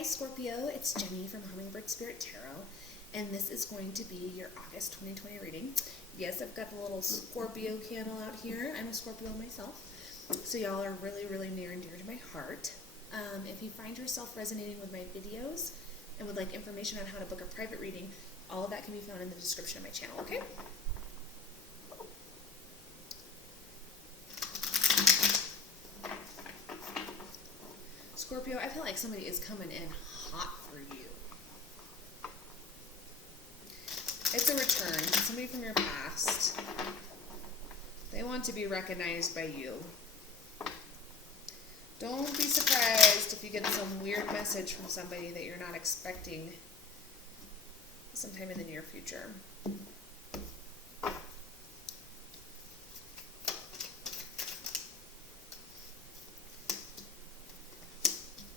Hi Scorpio, it's Jenny from Hummingbird Spirit Tarot, and this is going to be your August 2020 reading. Yes, I've got the little Scorpio candle out here. I'm a Scorpio myself, so y'all are really, really near and dear to my heart. If you find yourself resonating with my videos and would like information on how to book a private reading, all of that can be found in the description of my channel, okay? Scorpio, I feel like somebody is coming in hot for you. It's a return. Somebody from your past. They want to be recognized by you. Don't be surprised if you get some weird message from somebody that you're not expecting sometime in the near future.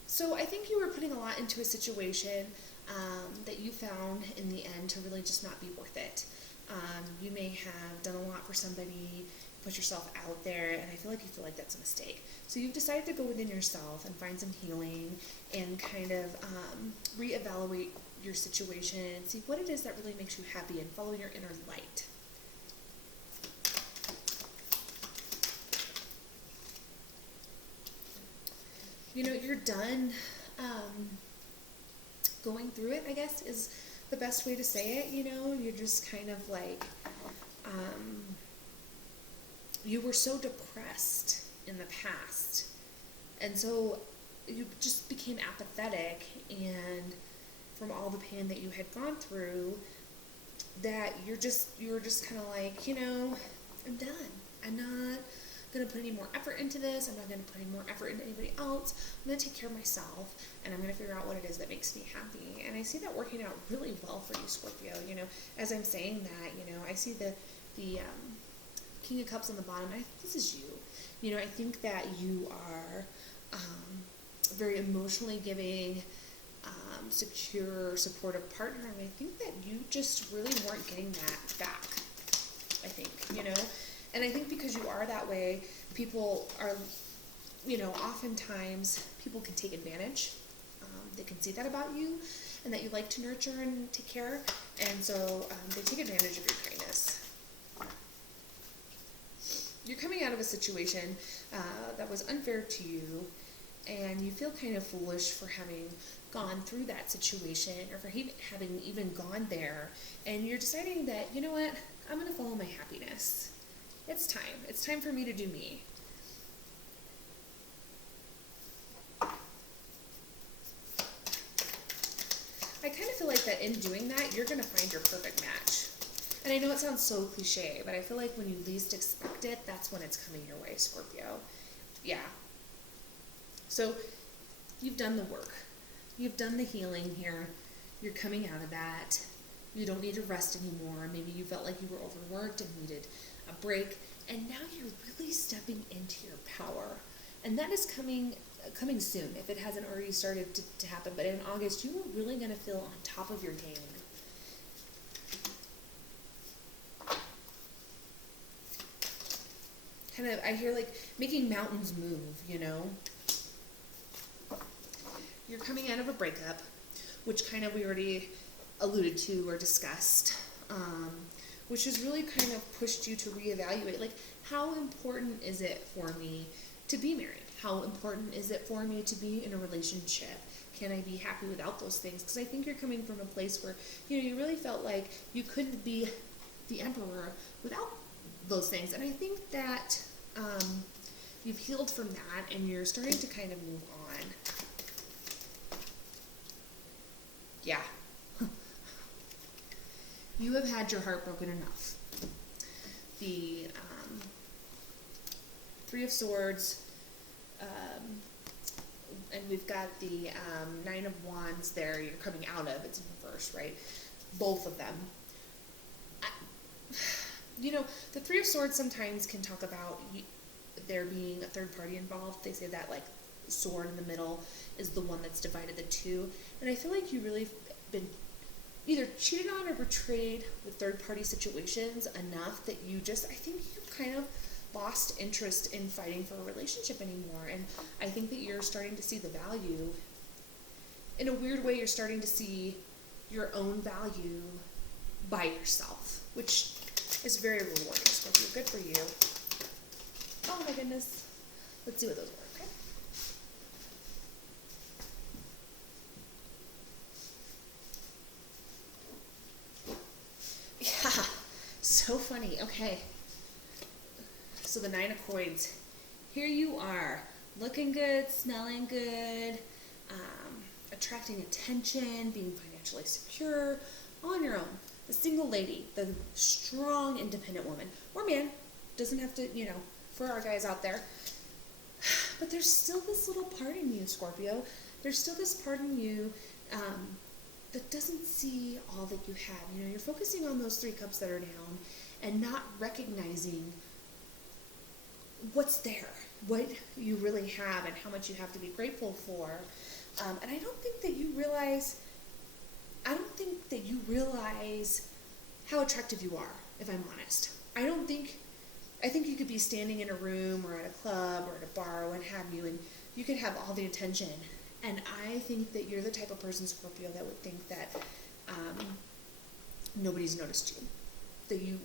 So I think you were putting a lot into a situation that you found in the end to really just not be worth it. You may have done a lot for somebody, put yourself out there, and I feel like that's a mistake. So you've decided to go within yourself and find some healing and kind of reevaluate your situation and see what it is that really makes you happy and follow your inner light. You know, you're done going through it, I guess, is the best way to say it. You know, you're just kind of like, you were so depressed in the past, and so you just became apathetic, and from all the pain that you had gone through, that you were just kind of like, you know, I'm done. I'm not going to put any more effort into this. I'm not going to put any more effort into anybody else. I'm going to take care of myself, and I'm going to figure out what it is that makes me happy. And I see that working out really well for you, Scorpio. You know, as I'm saying that, you know, I see the King of Cups on the bottom. This is you. You know, I think that you are very emotionally giving, secure, supportive partner, and I think that you just really weren't getting that back, I think, you know. And I think because you are that way, people are, you know, oftentimes people can take advantage. They can see that about you and that you like to nurture and take care. And so they take advantage of your kindness. You're coming out of a situation that was unfair to you, and you feel kind of foolish for having gone through that situation or for having even gone there. And you're deciding that, you know what, I'm going to follow my happiness. It's time. It's time for me to do me. I kind of feel like that in doing that, you're going to find your perfect match. And I know it sounds so cliche, but I feel like when you least expect it, that's when it's coming your way, Scorpio. Yeah. So you've done the work. You've done the healing here. You're coming out of that. You don't need to rest anymore. Maybe you felt like you were overworked and needed a break, and now you're really stepping into your power, and that is coming soon, if it hasn't already started to happen. But in August, you are really going to feel on top of your game. Kind of, I hear like making mountains move, you know. You're coming out of a breakup, which kind of we already alluded to or discussed, which has really kind of pushed you to reevaluate, like, how important is it for me to be married? How important is it for me to be in a relationship? Can I be happy without those things? Because I think you're coming from a place where, you know, you really felt like you couldn't be the emperor without those things. And I think that you've healed from that, and you're starting to kind of move on. Yeah. You have had your heart broken enough. The Three of Swords, and we've got the Nine of Wands there. You're coming out of, it's in reverse, right? Both of them. You know, the Three of Swords sometimes can talk about there being a third party involved. They say that, like, sword in the middle is the one that's divided the two. And I feel like you really been either cheated on or betrayed with third-party situations enough that you just, I think you kind of lost interest in fighting for a relationship anymore. And I think that you're starting to see the value in a weird way, you're starting to see your own value by yourself, which is very rewarding. Scorpio, good for you. Oh my goodness. Let's see what those were, okay? Yeah, so funny. Okay. So the 9 of Coins. Here you are, looking good, smelling good, attracting attention, being financially secure, on your own. The single lady, the strong, independent woman, or man, doesn't have to, for our guys out there. But there's still this little part in you, Scorpio. There's still this part in you that doesn't see all that you have. You're focusing on those 3 cups that are down and not recognizing what's there, what you really have, and how much you have to be grateful for. And I don't think that you realize how attractive you are, if I'm honest. I think you could be standing in a room or at a club or at a bar or what have you, and you could have all the attention. And I think that you're the type of person, Scorpio, that would think that nobody's noticed you. That you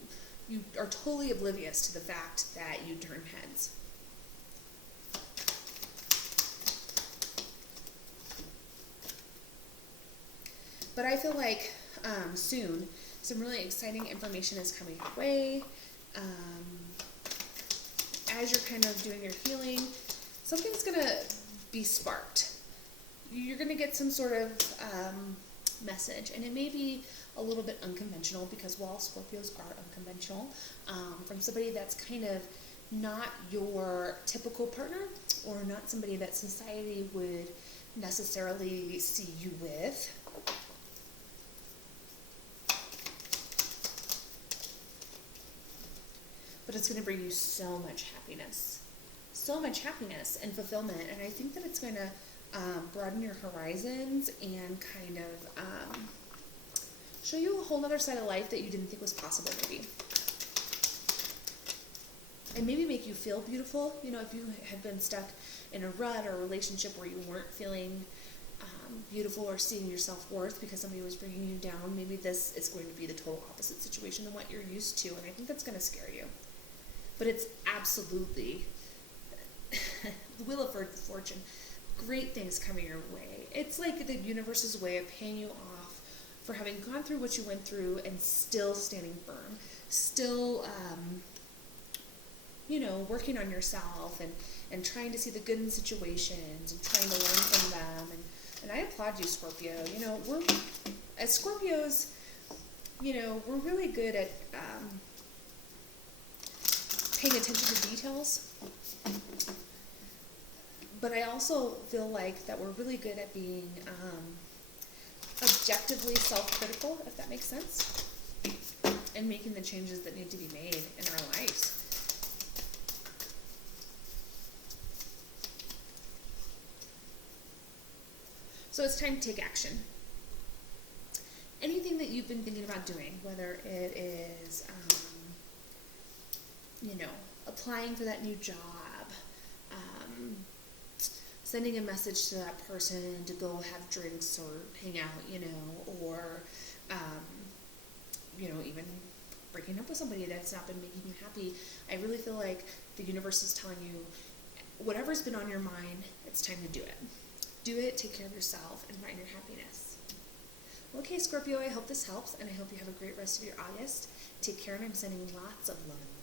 are totally oblivious to the fact that you turn heads. But I feel like soon some really exciting information is coming your way. As you're kind of doing your healing, something's going to be sparked. You're going to get some sort of message, and it may be a little bit unconventional because, Scorpios are unconventional, from somebody that's kind of not your typical partner or not somebody that society would necessarily see you with. But it's going to bring you so much happiness and fulfillment. And I think that it's going to broaden your horizons and kind of show you a whole other side of life that you didn't think was possible, maybe. And maybe make you feel beautiful. If you had been stuck in a rut or a relationship where you weren't feeling beautiful or seeing your self-worth because somebody was bringing you down, maybe this is going to be the total opposite situation than what you're used to. And I think that's going to scare you. But it's absolutely the Wheel of Fortune. Great things coming your way. It's like the universe's way of paying you off for having gone through what you went through and still standing firm, still, working on yourself and trying to see the good in situations and trying to learn from them. And I applaud you, Scorpio. We're, as Scorpios, we're really good at paying attention to details, but I also feel like that we're really good at being objectively self-critical, if that makes sense, and making the changes that need to be made in our lives. So it's time to take action. Anything that you've been thinking about doing, whether it is applying for that new job, sending a message to that person to go have drinks or hang out, or, even breaking up with somebody that's not been making you happy. I really feel like the universe is telling you, whatever's been on your mind, it's time to do it. Do it, take care of yourself, and find your happiness. Okay, Scorpio, I hope this helps, and I hope you have a great rest of your August. Take care, and I'm sending lots of love and light.